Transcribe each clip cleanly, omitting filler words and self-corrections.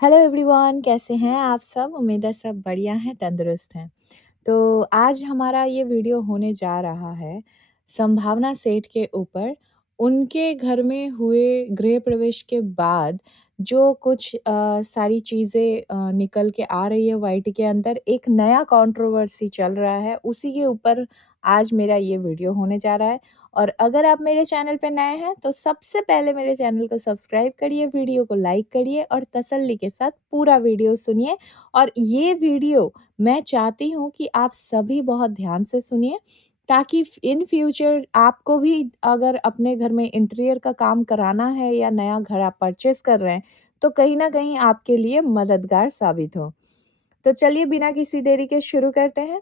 Hello everyone, कैसे हैं आप सब? उम्मीद है सब बढ़िया हैं, तंदुरुस्त हैं। तो आज हमारा ये वीडियो होने जा रहा है संभावना सेठ के ऊपर। उनके घर में हुए गृह प्रवेश के बाद जो कुछ सारी चीज़ें निकल के आ रही है वाईटी के अंदर, एक नया कंट्रोवर्सी चल रहा है, उसी के ऊपर आज मेरा ये वीडियो होने जा रहा है। और अगर आप मेरे चैनल पे नए हैं तो सबसे पहले मेरे चैनल को सब्सक्राइब करिए, वीडियो को लाइक करिए और तसल्ली के साथ पूरा वीडियो सुनिए। और ये वीडियो मैं चाहती हूँ कि आप सभी बहुत ध्यान से सुनिए, ताकि इन फ्यूचर आपको भी अगर अपने घर में इंटीरियर का काम कराना है या नया घर आप परचेज़ कर रहे हैं, तो कहीं न कहीं आपके लिए मददगार साबित हो। तो चलिए बिना किसी देरी के शुरू करते हैं।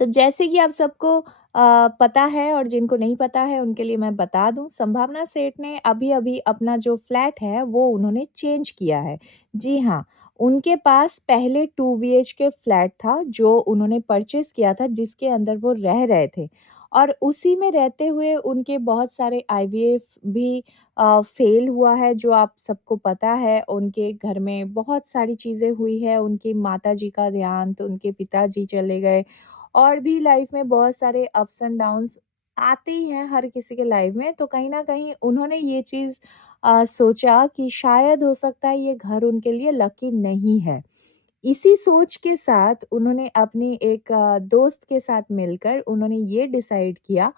तो जैसे कि आप सबको पता है और जिनको नहीं पता है उनके लिए मैं बता दूँ, संभावना सेठ ने अभी-अभी अपना जो फ्लैट है वो उन्होंने चेंज किया है। जी हाँ, उनके पास पहले 2 बीएचके फ्लैट था जो उन्होंने परचेज़ किया था, जिसके अंदर वो रह रहे थे। और उसी में रहते हुए उनके बहुत सारे आईवीएफ भी फ़ेल हुआ है, जो आप सबको पता है। उनके घर में बहुत सारी चीज़ें हुई हैं, उनकी माताजी का देहांत, उनके पिताजी चले गए और भी लाइफ में बहुत सारे अप्स एंड डाउन्स आते ही हैं हर किसी के लाइफ में। तो कहीं न कहीं उन्होंने ये चीज़ सोचा कि शायद हो सकता है ये घर उनके लिए लकी नहीं है। इसी सोच के साथ उन्होंने अपनी एक दोस्त के साथ मिलकर उन्होंने ये डिसाइड किया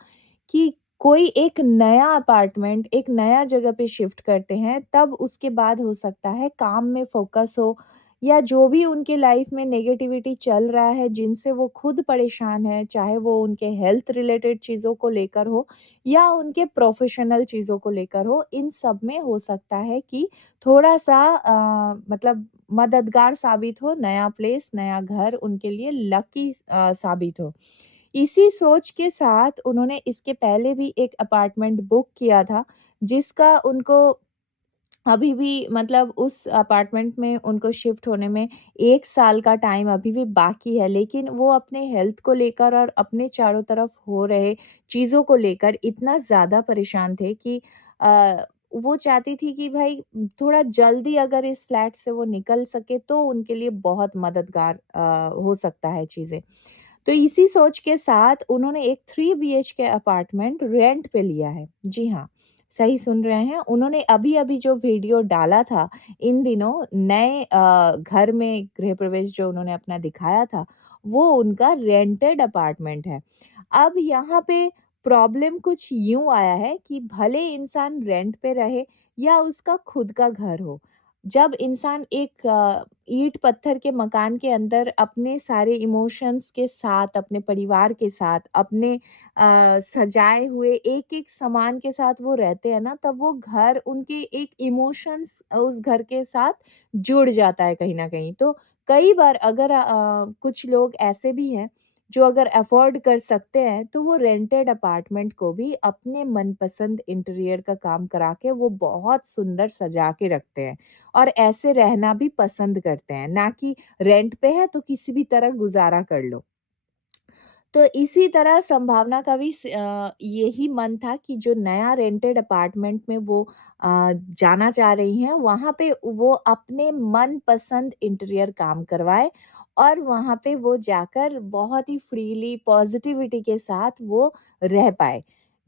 कि कोई एक नया अपार्टमेंट, एक नया जगह पे शिफ्ट करते हैं, तब उसके बाद हो सकता है काम में फ़ोकस हो या जो भी उनके लाइफ में नेगेटिविटी चल रहा है, जिनसे वो खुद परेशान हैं, चाहे वो उनके हेल्थ रिलेटेड चीज़ों को लेकर हो या उनके प्रोफ़ेशनल चीज़ों को लेकर हो, इन सब में हो सकता है कि थोड़ा-सा मतलब मददगार साबित हो, नया प्लेस, नया घर उनके लिए लकी साबित हो। इसी सोच के साथ उन्होंने इसके पहले भी एक अपार्टमेंट बुक किया था, जिसका उनको अभी भी मतलब उस अपार्टमेंट में उनको शिफ्ट होने में 1 साल का टाइम अभी भी बाकी है। लेकिन वो अपने हेल्थ को लेकर और अपने चारों तरफ हो रहे चीज़ों को लेकर इतना ज़्यादा परेशान थे कि वो चाहती थी कि भाई थोड़ा जल्दी अगर इस फ्लैट से वो निकल सके तो उनके लिए बहुत मददगार हो सकता है चीज़ें। तो इसी सोच के साथ उन्होंने एक 3 बीएचके अपार्टमेंट रेंट पे लिया है। जी हाँ, सही सुन रहे हैं। उन्होंने अभी-अभी जो वीडियो डाला था, इन दिनों नए घर में गृह प्रवेश जो उन्होंने अपना दिखाया था, वो उनका रेंटेड अपार्टमेंट है। अब यहाँ पे प्रॉब्लम कुछ यूँ आया है कि भले इंसान रेंट पे रहे या उसका खुद का घर हो, जब इंसान एक ईंट पत्थर के मकान के अंदर अपने सारे इमोशंस के साथ, अपने परिवार के साथ, अपने सजाए हुए एक-एक सामान के साथ वो रहते हैं ना, तब वो घर उनके एक इमोशंस उस घर के साथ जुड़ जाता है कहीं न कहीं। तो कई बार अगर कुछ लोग ऐसे भी हैं, जो अगर अफ़ोर्ड कर सकते हैं, तो वो रेंटेड अपार्टमेंट को भी अपने मनपसंद इंटीरियर का काम करा के वो बहुत सुंदर सजा के रखते हैं और ऐसे रहना भी पसंद करते हैं, ना कि रेंट पे है तो किसी भी तरह गुज़ारा कर लो। तो इसी तरह संभावना का भी यही मन था कि जो नया रेंटेड अपार्टमेंट में वो जाना चाह रही हैं, वहाँ पे वो अपने मनपसंद इंटीरियर काम करवाएँ और वहाँ पे वो जाकर बहुत ही फ्रीली पॉज़िटिविटी के साथ वो रह पाएँ।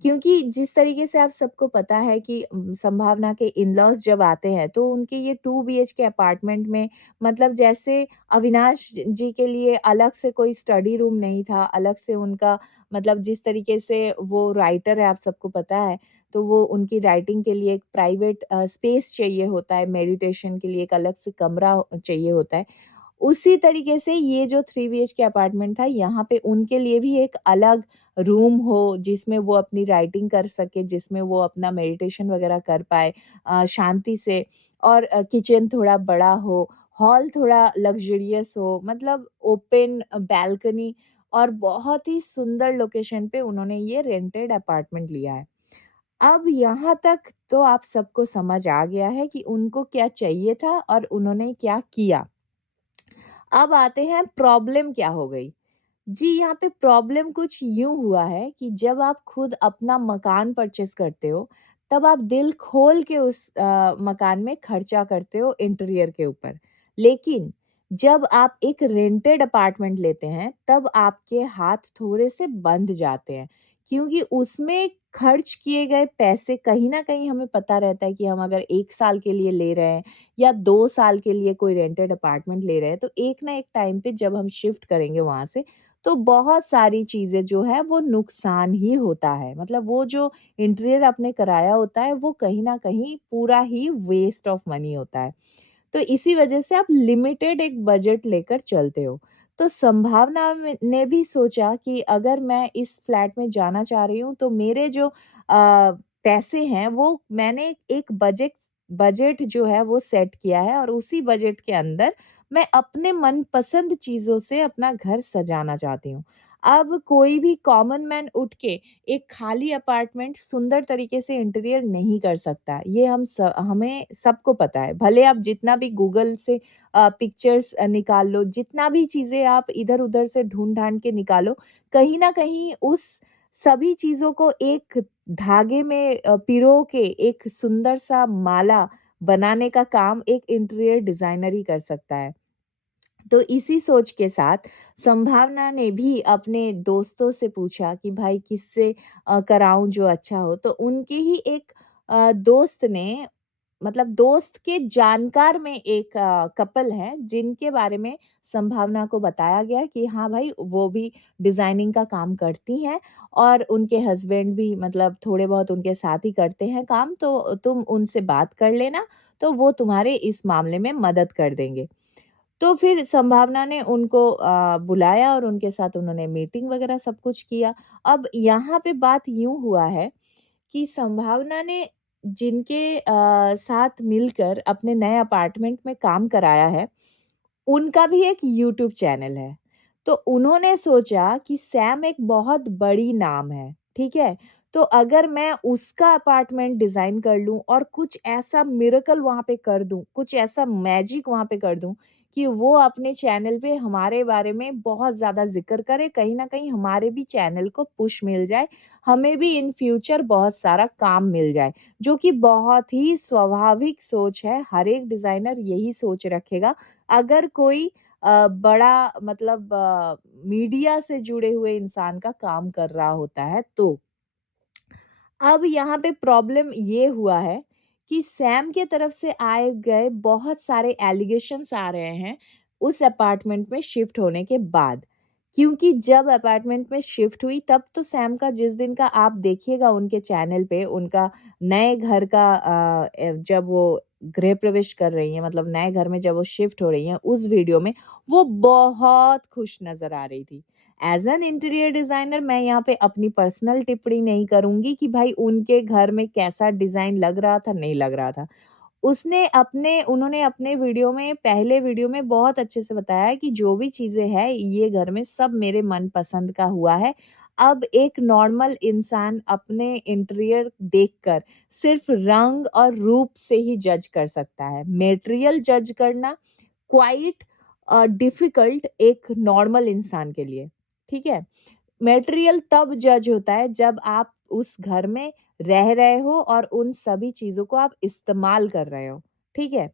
क्योंकि जिस तरीके से आप सबको पता है कि संभावना के इन-लॉज़ जब आते हैं, तो उनके ये 2 बीएचके अपार्टमेंट में मतलब जैसे अविनाश जी के लिए अलग से कोई स्टडी रूम नहीं था, अलग से उनका मतलब जिस तरीके से वो राइटर है आप सबको पता है, तो वो उनकी राइटिंग के लिए एक प्राइवेट स्पेस चाहिए होता है, मेडिटेशन के लिए एक अलग से कमरा चाहिए होता है। उसी तरीके से ये जो 3 बीएचके अपार्टमेंट था, यहाँ पे उनके लिए भी एक अलग रूम हो, जिसमें वो अपनी राइटिंग कर सके, जिसमें वो अपना मेडिटेशन वगैरह कर पाए शांति से और किचन थोड़ा बड़ा हो, हॉल थोड़ा लग्ज़रियस हो, मतलब ओपन बालकनी और बहुत ही सुंदर लोकेशन पे उन्होंने ये रेंटेड अपार्टमेंट लिया है। अब यहाँ तक तो आप सबको समझ आ गया है कि उनको क्या चाहिए था और उन्होंने क्या किया। अब आते हैं प्रॉब्लम क्या हो गई? जी, यहाँ पे प्रॉब्लम कुछ यूँ हुआ है कि जब आप खुद अपना मकान परचेज़ करते हो, तब आप दिल खोल के उस मकान में खर्चा करते हो इंटीरियर के ऊपर। लेकिन जब आप एक रेंटेड अपार्टमेंट लेते हैं, तब आपके हाथ थोड़े-से बंध जाते हैं, क्योंकि उसमें खर्च किए गए पैसे कहीं न कहीं हमें पता रहता है कि हम अगर 1 साल के लिए ले रहे हैं या 2 साल के लिए कोई रेंटेड अपार्टमेंट ले रहे हैं, तो एक ना एक टाइम पे जब हम शिफ्ट करेंगे वहाँ से, तो बहुत सारी चीज़ें जो है वो नुकसान ही होता है। मतलब वो जो इंटीरियर आपने कराया होता है, वो कहीं न कहीं पूरा ही वेस्ट ऑफ मनी होता है। तो इसी वजह से आप लिमिटेड एक बजट लेकर चलते हो। तो संभावना में ने भी सोचा कि अगर मैं इस फ्लैट में जाना चाह रही हूँ, तो मेरे जो पैसे हैं वो मैंने एक बजट जो है वो सेट किया है और उसी बजट के अंदर मैं अपने मनपसंद चीज़ों से अपना घर सजाना चाहती हूँ। अब कोई भी कॉमन मैन उठ के एक खाली अपार्टमेंट सुंदर तरीके से इंटीरियर नहीं कर सकता। ये हमें सबको पता है। भले आप जितना भी गूगल से पिक्चर्स निकाल लो, जितना भी चीज़ें आप इधर-उधर से ढूँढ-ढाँड के निकालो, कहीं न कहीं उस सभी चीज़ों को एक धागे में पिरो के एक सुंदर-सा माला बनाने का काम एक इंटीरियर डिज़ाइनर ही कर सकता है। तो इसी सोच के साथ संभावना ने भी अपने दोस्तों से पूछा कि भाई किससे कराऊँ जो अच्छा हो? तो उनके ही एक दोस्त ने मतलब दोस्त के जानकार में एक कपल है जिनके बारे में संभावना को बताया गया कि हाँ भाई वो भी डिज़ाइनिंग का काम करती हैं और उनके हस्बैंड भी मतलब थोड़े बहुत उनके साथ ही करते हैं काम, तो तुम उनसे बात कर लेना, तो वो तुम्हारे इस मामले में मदद कर देंगे। तो फिर संभावना ने उनको बुलाया और उनके साथ उन्होंने मीटिंग वगैरह सब कुछ किया। अब यहाँ पे बात यूँ हुआ है कि संभावना ने जिनके साथ मिलकर अपने नए अपार्टमेंट में काम कराया है, उनका भी एक यूट्यूब चैनल है। तो उन्होंने सोचा कि सैम एक बहुत बड़ी नाम है, ठीक है? तो अगर मैं उसका अपार्टमेंट डिज़ाइन कर लूँ और कुछ ऐसा मिरेकल वहाँ पे कर दूँ, कुछ ऐसा मैजिक वहाँ पे कर दूँ कि वो अपने चैनल पे हमारे बारे में बहुत ज़्यादा ज़िक्र करे, कहीं न कहीं हमारे भी चैनल को पुश मिल जाए, हमें भी इन फ्यूचर बहुत सारा काम मिल जाए, जो कि बहुत ही स्वाभाविक सोच है, हर एक डिज़ाइनर यही सोच रखेगा। अगर कोई बड़ा मतलब मीडिया से जुड़े हुए इंसान का काम कर रहा होता है तो। अब यहाँ पे प्रॉब्लम ये हुआ है कि सैम के तरफ से आए गए बहुत सारे एलिगेशंस आ रहे हैं उस अपार्टमेंट में शिफ्ट होने के बाद। क्योंकि जब अपार्टमेंट में शिफ्ट हुई तब तो सैम का जिस दिन का आप देखिएगा उनके चैनल पे उनका नए घर का जब वो गृह प्रवेश कर रही हैं मतलब नए घर में जब वो शिफ्ट हो रही हैं उस वीडियो में वो बहुत खुश नज़र आ रही थी। एज़ एन इंटीरियर डिज़ाइनर मैं यहाँ पे अपनी पर्सनल टिप्पणी नहीं करूँगी कि भाई उनके घर में कैसा डिज़ाइन लग रहा था, नहीं लग रहा था। उन्होंने अपने वीडियो में पहले वीडियो में बहुत अच्छे से बताया है कि जो भी चीज़ें हैं ये घर में सब मेरे मनपसंद का हुआ है। अब एक नॉर्मल इंसान अपने इंटीरियर देखकर सिर्फ़ रंग और रूप से ही जज कर सकता है। मटेरियल जज करना क्वाइट डिफ़िकल्ट एक नॉर्मल इंसान के लिए, ठीक है? मटेरियल तब जज होता है जब आप उस घर में रह रहे हो और उन सभी चीज़ों को आप इस्तेमाल कर रहे हो, ठीक है?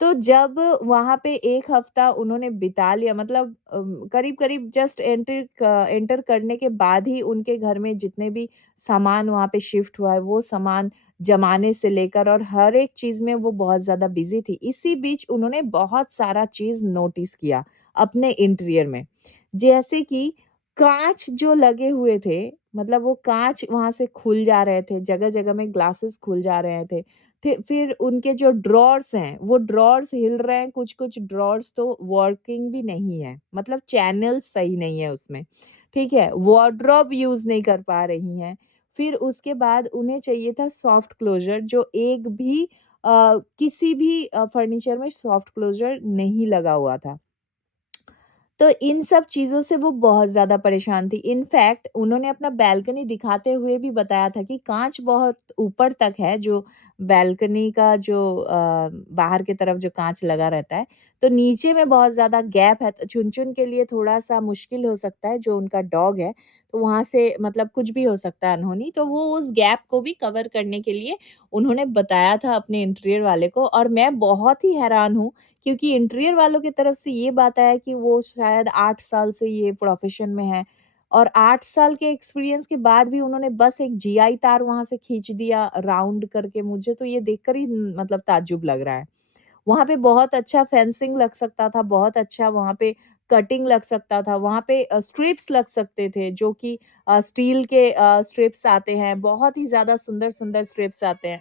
तो जब वहाँ पे 1 हफ्ता उन्होंने बिता लिया मतलब करीब-करीब जस्ट एंटर करने के बाद ही उनके घर में जितने भी सामान वहाँ पे शिफ्ट हुआ है, वो सामान जमाने से लेकर और हर एक चीज़ में वो बहुत ज़्यादा बिज़ी थी। इसी बीच उन्होंने बहुत सारा चीज़ नोटिस किया अपने इंटीरियर में। जैसे कि काँच जो लगे हुए थे, मतलब वो काँच वहाँ से खुल जा रहे थे, जगह-जगह में ग्लासेस खुल जा रहे थे। फिर उनके जो ड्रॉर्स हैं, वो ड्रॉर्स हिल रहे हैं, कुछ-कुछ ड्रॉर्स तो वर्किंग भी नहीं है, मतलब चैनल सही नहीं है उसमें, ठीक है? वार्डरोब यूज़ नहीं कर पा रही हैं। फिर उसके बाद उन्हें चाहिए था सॉफ्ट क्लोज़र जो एक भी किसी भी फर्नीचर में सॉफ्ट क्लोज़र नहीं लगा हुआ था। तो इन सब चीज़ों से वो बहुत ज़्यादा परेशान थी। इनफैक्ट उन्होंने अपना बालकनी दिखाते हुए भी बताया था कि काँच बहुत ऊपर तक है, जो बालकनी का जो बाहर की तरफ जो काँच लगा रहता है, तो नीचे में बहुत ज़्यादा गैप है, तो चुन-चुन के लिए थोड़ा-सा मुश्किल हो सकता है, जो उनका डॉग है, तो वहाँ से मतलब कुछ भी हो सकता है अनहोनी। तो वो उस गैप को भी कवर करने के लिए उन्होंने बताया था अपने इंटीरियर वाले को, और मैं बहुत ही हैरान हूँ क्योंकि इंटीरियर वालों की तरफ से ये बात आया कि वो शायद 8 साल से ये प्रोफ़ेशन में हैं, और 8 साल के एक्सपीरियंस के बाद भी उन्होंने बस एक जीआई तार वहाँ से खींच दिया राउंड करके। मुझे तो ये देखकर ही मतलब ताज्जुब लग रहा है। वहाँ पे बहुत अच्छा फेंसिंग लग सकता था, बहुत अच्छा वहाँ पे कटिंग लग सकता था, वहाँ पे स्ट्रिप्स लग सकते थे जो कि स्टील के स्ट्रिप्स आते हैं, बहुत ही ज़्यादा सुंदर-सुंदर स्ट्रिप्स आते हैं।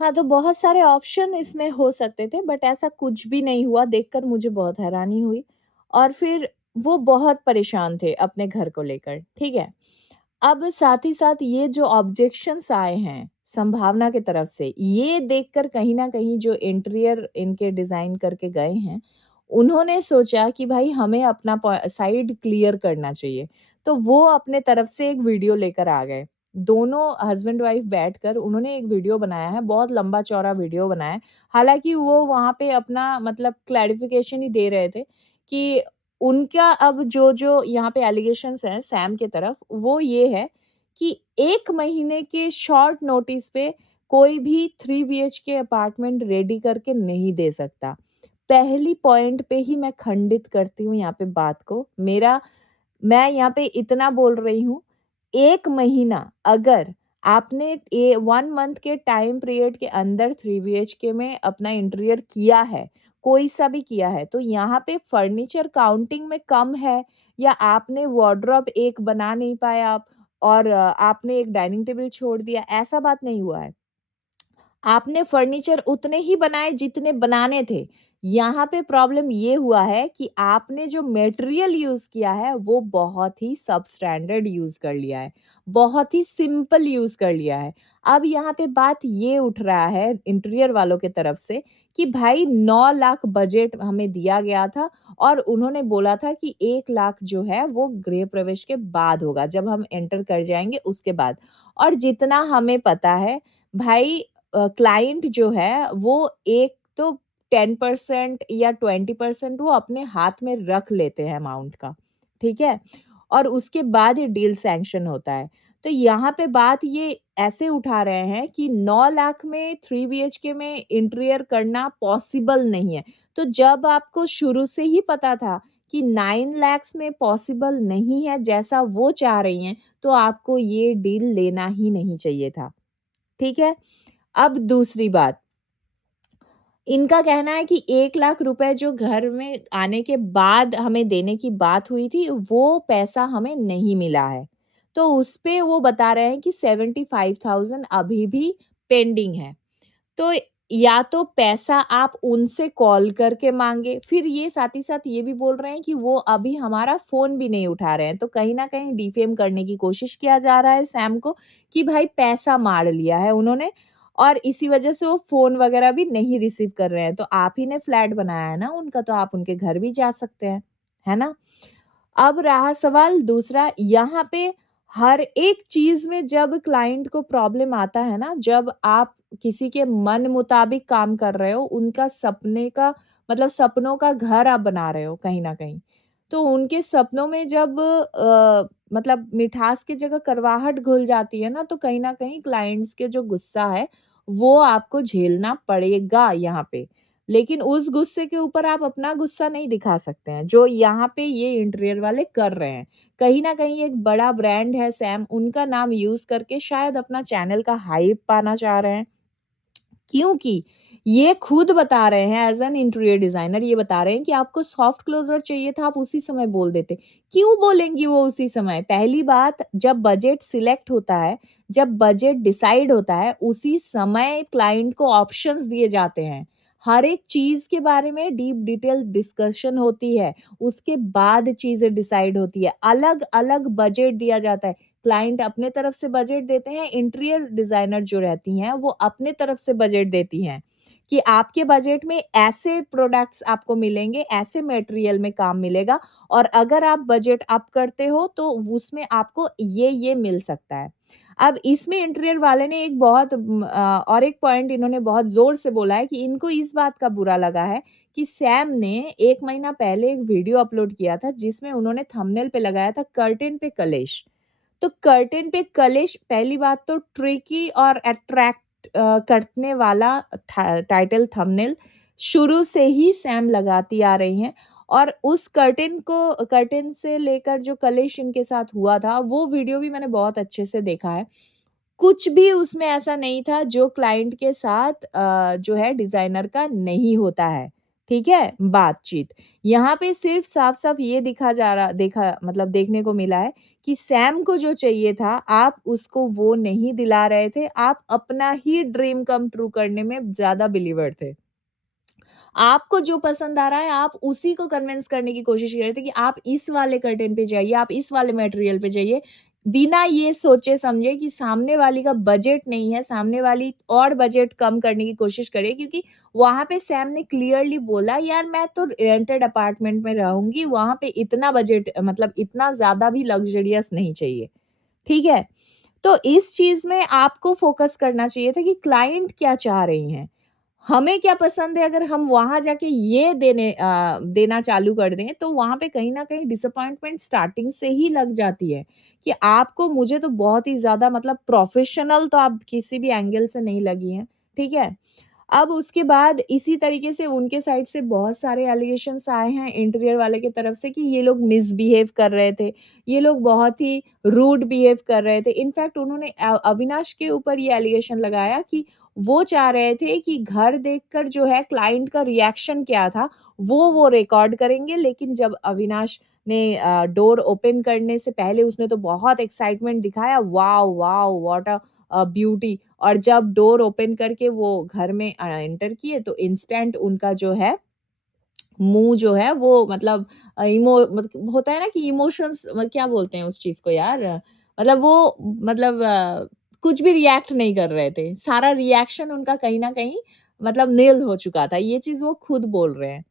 हाँ, तो बहुत सारे ऑप्शन इसमें हो सकते थे, बट ऐसा कुछ भी नहीं हुआ, देखकर मुझे बहुत हैरानी हुई, और फिर वो बहुत परेशान थे अपने घर को लेकर, ठीक है? अब साथ ही साथ ये जो ऑब्जेक्शंस आए हैं संभावना की तरफ से, ये देखकर कहीं न कहीं जो इंटीरियर इनके डिज़ाइन करके गए हैं, उन्होंने सोचा कि भाई हमें अपना साइड क्लियर करना चाहिए। तो वो अपने तरफ से एक वीडियो लेकर आ गए। दोनों हस्बैंड वाइफ बैठकर उन्होंने एक वीडियो बनाया है, बहुत लंबा-चौड़ा वीडियो बनाया है। हालाँकि वो वहाँ पे अपना मतलब क्लैरिफ़िकेशन ही दे रहे थे कि उनका अब जो-जो यहाँ पे एलिगेशंस हैं सैम की तरफ, वो ये है कि 1 महीने के शॉर्ट नोटिस पे कोई भी 3 बीएचके अपार्टमेंट रेडी करके नहीं दे सकता। पहली पॉइंट पे ही मैं खंडित करती हूँ यहाँ पे बात को। मैं यहाँ पे इतना बोल रही हूँ, 1 महीना अगर आपने 1 मंथ के टाइम पीरियड के अंदर 3 बीएचके में अपना इंटीरियर किया है, कोई-सा भी किया है, तो यहाँ पे फर्नीचर काउंटिंग में कम है, या आपने वार्डरोब एक बना नहीं पाए आप, और आपने एक डाइनिंग टेबल छोड़ दिया, ऐसा बात नहीं हुआ है। आपने फर्नीचर उतने ही बनाए जितने बनाने थे। यहाँ पे प्रॉब्लम ये हुआ है कि आपने जो मटेरियल यूज़ किया है, वो बहुत ही सबस्टैंडर्ड यूज़ कर लिया है, बहुत ही सिंपल यूज़ कर लिया है। अब यहाँ पे बात ये उठ रहा है इंटीरियर वालों की तरफ से कि भाई 9 लाख बजट हमें दिया गया था, और उन्होंने बोला था कि 1 लाख जो है वो गृह प्रवेश के बाद होगा, जब हम एंटर कर जाएँगे उसके बाद। और जितना हमें पता है भाई, क्लाइंट जो है वो एक तो 10% या 20% वो अपने हाथ में रख लेते हैं अमाउंट का, ठीक है? और उसके बाद ये डील सैंक्शन होता है। तो यहाँ पे बात ये ऐसे उठा रहे हैं कि 9 लाख में 3 बीएचके में इंटीरियर करना पॉसिबल नहीं है। तो जब आपको शुरू से ही पता था कि 9 लैक्स में पॉसिबल नहीं है जैसा वो चाह रही हैं, तो आपको ये डील लेना ही नहीं चाहिए था, ठीक है? अब दूसरी बात, इनका कहना है कि 1 लाख रुपए जो घर में आने के बाद हमें देने की बात हुई थी, वो पैसा हमें नहीं मिला है। तो उसपे वो बता रहे हैं कि 75,000 अभी भी पेंडिंग है। तो या तो पैसा आप उनसे कॉल करके माँगे, फिर ये साथ ही साथ ये भी बोल रहे हैं कि वो अभी हमारा फ़ोन भी नहीं उठा रहे हैं। तो कहीं न कहीं डिफेम करने की कोशिश किया जा रहा है सैम को कि भाई पैसा मार लिया है उन्होंने, और इसी वज़ह से वो फ़ोन वग़ैरह भी नहीं रिसीव कर रहे हैं। तो आप ही ने फ्लैट बनाया है ना उनका, तो आप उनके घर भी जा सकते हैं, है ना? अब रहा सवाल दूसरा, यहाँ पे हर एक चीज़ में जब क्लाइंट को प्रॉब्लम आता है ना, जब आप किसी के मन मुताबिक काम कर रहे हो, उनका सपने का मतलब सपनों का घर आप बना रहे हो कहीं न कहीं, तो उनके सपनों में जब मतलब मिठास की जगह कड़वाहट घुल जाती है ना, तो कहीं न कहीं क्लाइंट्स के जो गुस्सा है, वो आपको झेलना पड़ेगा यहाँ पे। लेकिन उस गुस्से के ऊपर आप अपना गुस्सा नहीं दिखा सकते हैं, जो यहाँ पे ये इंटीरियर वाले कर रहे हैं। कहीं न कहीं एक बड़ा ब्रांड है सैम, उनका नाम यूज़ करके शायद अपना चैनल का हाइप पाना चाह रहे हैं। क्योंकि ये खुद बता रहे हैं एज़ एन इंटीरियर डिज़ाइनर, ये बता रहे हैं कि आपको सॉफ्ट क्लोज़र चाहिए था, आप उसी समय बोल देते। क्यों बोलेंगी वो उसी समय? पहली बात, जब बजट सिलेक्ट होता है, जब बजट डिसाइड होता है, उसी समय क्लाइंट को ऑप्शंस दिए जाते हैं। हर एक चीज़ के बारे में डीप डिटेल डिस्कशन होती है, उसके बाद चीज़ें डिसाइड होती है। अलग-अलग बजट दिया जाता है। क्लाइंट अपने तरफ से बजट देते हैं, इंटीरियर डिज़ाइनर जो रहती हैं, वो अपने तरफ से बजट देती हैं, कि आपके बजट में ऐसे प्रोडक्ट्स आपको मिलेंगे, ऐसे मटेरियल में काम मिलेगा, और अगर आप बजट अप करते हो, तो उसमें आपको ये मिल सकता है। अब इसमें इंटीरियर वाले ने एक बहुत और एक पॉइंट इन्होंने बहुत ज़ोर से बोला है कि इनको इस बात का बुरा लगा है कि सैम ने 1 महीना पहले एक वीडियो अपलोड किया था, जिसमें उन्होंने थंबनेल पे लगाया था कर्टेन पे कलेश। तो कर्टेन पे कलिश पहली बात तो ट्रिकी और अट्रैक्ट करने वाला टाइटल थंबनेल शुरू से ही सैम लगाती आ रही हैं और उस कर्टेन से लेकर जो कलेश इनके साथ हुआ था, वो वीडियो भी मैंने बहुत अच्छे से देखा है। कुछ भी उसमें ऐसा नहीं था जो क्लाइंट के साथ जो है डिज़ाइनर का नहीं होता है, ठीक है? बातचीत। यहाँ पे सिर्फ़ साफ-साफ ये देखा मतलब देखने को मिला है कि सैम को जो चाहिए था, आप उसको वो नहीं दिला रहे थे, आप अपना ही ड्रीम कम ट्रू करने में ज़्यादा बिलीवर थे। आपको जो पसंद आ रहा है, आप उसी को कन्विंस करने की कोशिश कर रहे थे कि आप इस वाले कर्टेन पे जाइए, आप इस वाले मटेरियल पे जाइए, बिना ये सोचे-समझे कि सामने वाली का बजट नहीं है, सामने वाली और बजट कम करने की कोशिश करे क्योंकि वहाँ पे सैम ने क्लियरली बोला, "यार, मैं तो रेंटेड अपार्टमेंट में रहूँगी, वहाँ पे इतना बजट मतलब इतना ज़्यादा भी लग्ज़रियस नहीं चाहिए।" ठीक है? तो इस चीज़ में आपको फ़ोकस करना चाहिए था कि क्लाइंट क्या चाह रही हैं। हमें क्या पसंद है अगर हम वहाँ जाके ये देना चालू कर दें, तो वहाँ पे कहीं न कहीं डिसअपॉइंटमेंट स्टार्टिंग से ही लग जाती है, कि आपको मुझे तो बहुत ही ज़्यादा मतलब प्रोफ़ेशनल तो आप किसी भी एंगल से नहीं लगी हैं, ठीक है? अब उसके बाद इसी तरीके से उनके साइड से बहुत सारे एलिगेशंस आए हैं इंटीरियर वाले की तरफ से कि ये लोग मिसबिहेव कर रहे थे, ये लोग बहुत ही रूड बिहेव कर रहे थे। इनफैक्ट उन्होंने अविनाश के ऊपर ये एलिगेशन लगाया कि वो चाह रहे थे कि घर देखकर जो है क्लाइंट का रिएक्शन क्या था, वो रिकॉर्ड करेंगे लेकिन जब अविनाश ने डोर ओपन करने से पहले उसने तो बहुत एक्साइटमेंट दिखाया, "वॉव! वॉव! व्हाट ब्यूटी" और जब डोर ओपन करके वो घर में एंटर किए तो इंस्टेंट उनका जो है मुँह जो है वो मतलब इमो मत होता है ना कि इमोशंस क्या बोलते हैं उस चीज़ को यार? मतलब वो मतलब कुछ भी रिएक्ट नहीं कर रहे थे। सारा रिएक्शन उनका कहीं न कहीं मतलब निल हो चुका था। ये चीज़ वो खुद बोल रहे हैं।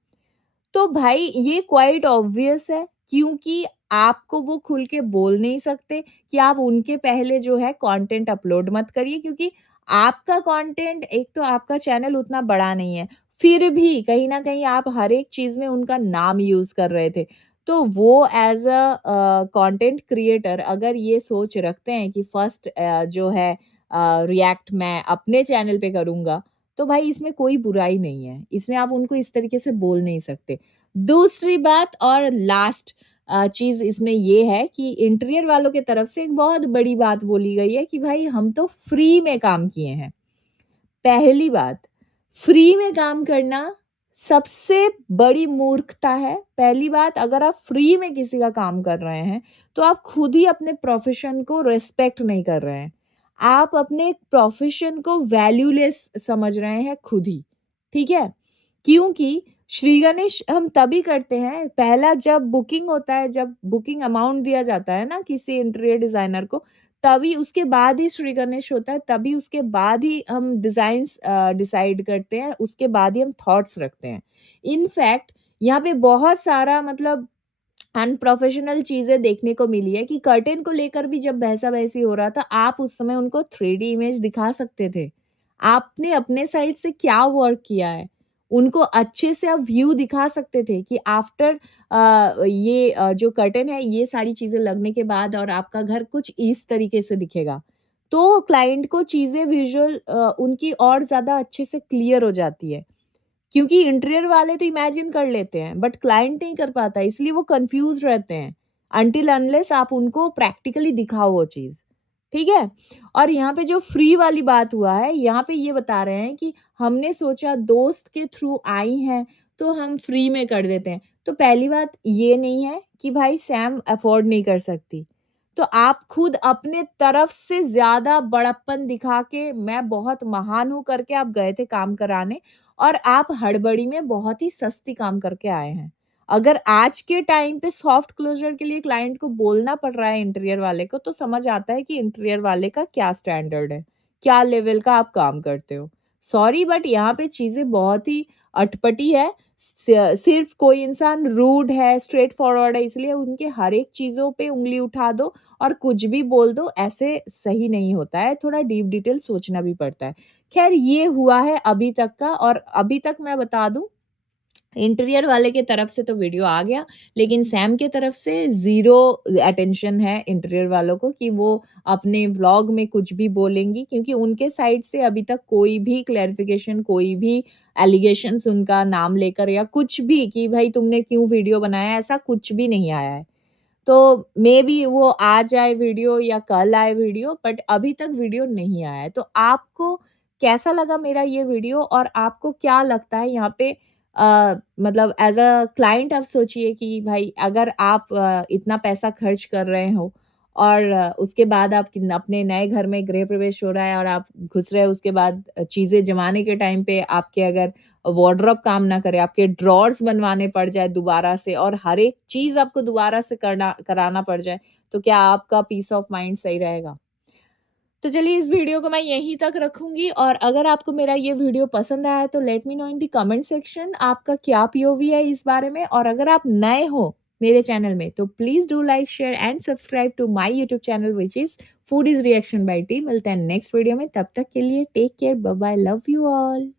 तो भाई ये क्वाइट ऑब्वियस है क्योंकि आपको वो खुल के बोल नहीं सकते कि आप उनके पहले जो है कंटेंट अपलोड मत करिए क्योंकि आपका कंटेंट एक तो आपका चैनल उतना बड़ा नहीं है। फिर भी कहीं न कहीं आप हर एक चीज़ में उनका नाम यूज़ कर रहे थे। तो वो एज़ कंटेंट क्रिएटर अगर ये सोच रखते हैं कि फर्स्ट जो है रिएक्ट मैं अपने चैनल पे करूँगा, तो भाई इसमें कोई बुराई नहीं है। इसमें आप उनको इस तरीके से बोल नहीं सकते। दूसरी बात और लास्ट चीज़ इसमें ये है कि इंटीरियर वालों की तरफ से एक बहुत बड़ी बात बोली गई है कि भाई हम तो फ्री में काम किए हैं। पहली बात, फ्री में काम करना सबसे बड़ी मूर्खता है। पहली बात अगर आप फ्री में किसी का काम कर रहे हैं, तो आप खुद ही अपने प्रोफ़ेशन को रिस्पेक्ट नहीं कर रहे हैं। आप अपने प्रोफ़ेशन को वैल्यूलेस समझ रहे हैं खुद ही, ठीक है? क्योंकि श्री गणेश हम तभी करते हैं, पहला जब बुकिंग होता है, जब बुकिंग अमाउंट दिया जाता है ना किसी इंटीरियर डिज़ाइनर को, तभी उसके बाद ही श्री गणेश होता है, तभी उसके बाद ही हम डिज़ाइन्स डिसाइड करते हैं, उसके बाद ही हम थॉट्स रखते हैं। इनफैक्ट यहाँ पे बहुत सारा मतलब अनप्रोफेशनल चीज़ें देखने को मिली है कि कर्टेन को लेकर भी जब बहसा-बहसी हो रहा था, आप उस समय उनको 3D इमेज दिखा सकते थे। आपने अपने साइड से क्या वर्क किया है? उनको अच्छे से आप व्यू दिखा सकते थे कि आफ्टर जो कर्टेन है, ये सारी चीज़ें लगने के बाद और आपका घर कुछ इस तरीके से दिखेगा। तो क्लाइंट को चीज़ें विज़ुअल उनकी और ज़्यादा अच्छे से क्लियर हो जाती है। क्योंकि इंटीरियर वाले तो इमेजिन कर लेते हैं, बट क्लाइंट नहीं कर पाता, इसलिए वो कन्फ्यूज़ रहते हैं, अनटिल अनलेस आप उनको प्रैक्टिकली दिखाओ वो चीज़, ठीक है? और यहाँ पे जो फ्री वाली बात हुआ है, यहाँ पे ये बता रहे हैं कि हमने सोचा दोस्त के थ्रू आई हैं, तो हम फ्री में कर देते हैं। तो पहली बात ये नहीं है कि भाई सैम अफ़ोर्ड नहीं कर सकती। तो आप खुद अपने तरफ से ज़्यादा बड़प्पन दिखा के मैं बहुत महान हूँ करके आप गए थे काम कराने और आप हड़बड़ी में बहुत ही सस्ती काम करके आए हैं। अगर आज के टाइम पे सॉफ्ट क्लोज़र के लिए क्लाइंट को बोलना पड़ रहा है इंटीरियर वाले को, तो समझ आता है कि इंटीरियर वाले का क्या स्टैंडर्ड है, क्या लेवल का आप काम करते हो। सॉरी बट यहाँ पे चीज़ें बहुत ही अटपटी है। सिर्फ़ कोई इंसान रूड है, स्ट्रेट फॉरवर्ड है इसलिए उनके हर एक चीज़ों पे उँगली उठा दो और कुछ भी बोल दो, ऐसे सही नहीं होता है, थोड़ा डीप डिटेल सोचना भी पड़ता है। ख़ैर ये हुआ है अभी तक का और अभी तक मैं बता दूँ इंटीरियर वाले के तरफ से तो वीडियो आ गया, लेकिन सैम के तरफ से ज़ीरो अटेंशन है इंटीरियर वालों को कि वो अपने व्लॉग में कुछ भी बोलेंगी, क्योंकि उनके साइड से अभी तक कोई भी क्लैरिफ़िकेशन, कोई भी एलिगेशंस उनका नाम लेकर या कुछ भी कि भाई तुमने क्यों वीडियो बनाया, ऐसा कुछ भी नहीं आया है। तो मेबी वो आज आए वीडियो या कल आए वीडियो, बट अभी तक वीडियो नहीं आया है। तो आपको कैसा लगा मेरा ये वीडियो और आपको क्या लगता है यहाँ पे मतलब एज़ अ क्लाइंट आप सोचिए कि भाई अगर आप इतना पैसा खर्च कर रहे हो और उसके बाद आप किन अपने नए घर में गृह प्रवेश हो रहा है और आप घुस रहे हो, उसके बाद चीज़ें जमाने के टाइम पे आपके अगर वार्डरोब काम ना करे, आपके ड्रॉर्स बनवाने पड़ जाए दोबारा से और हर एक चीज़ आपको दोबारा से कराना पड़ जाए, तो क्या आपका पीस ऑफ माइंड सही रहेगा? तो चलिए इस वीडियो को मैं यहीं तक रखूँगी और अगर आपको मेरा ये वीडियो पसंद आया तो let me know in the comment section आपका क्या पीओवी है इस बारे में, और अगर आप नए हो मेरे चैनल में तो please do like, share and subscribe to my YouTube channel which is foodies reaction by T. मिलते हैं नेक्स्ट वीडियो में, तब तक के लिए take care, bye bye, love you all.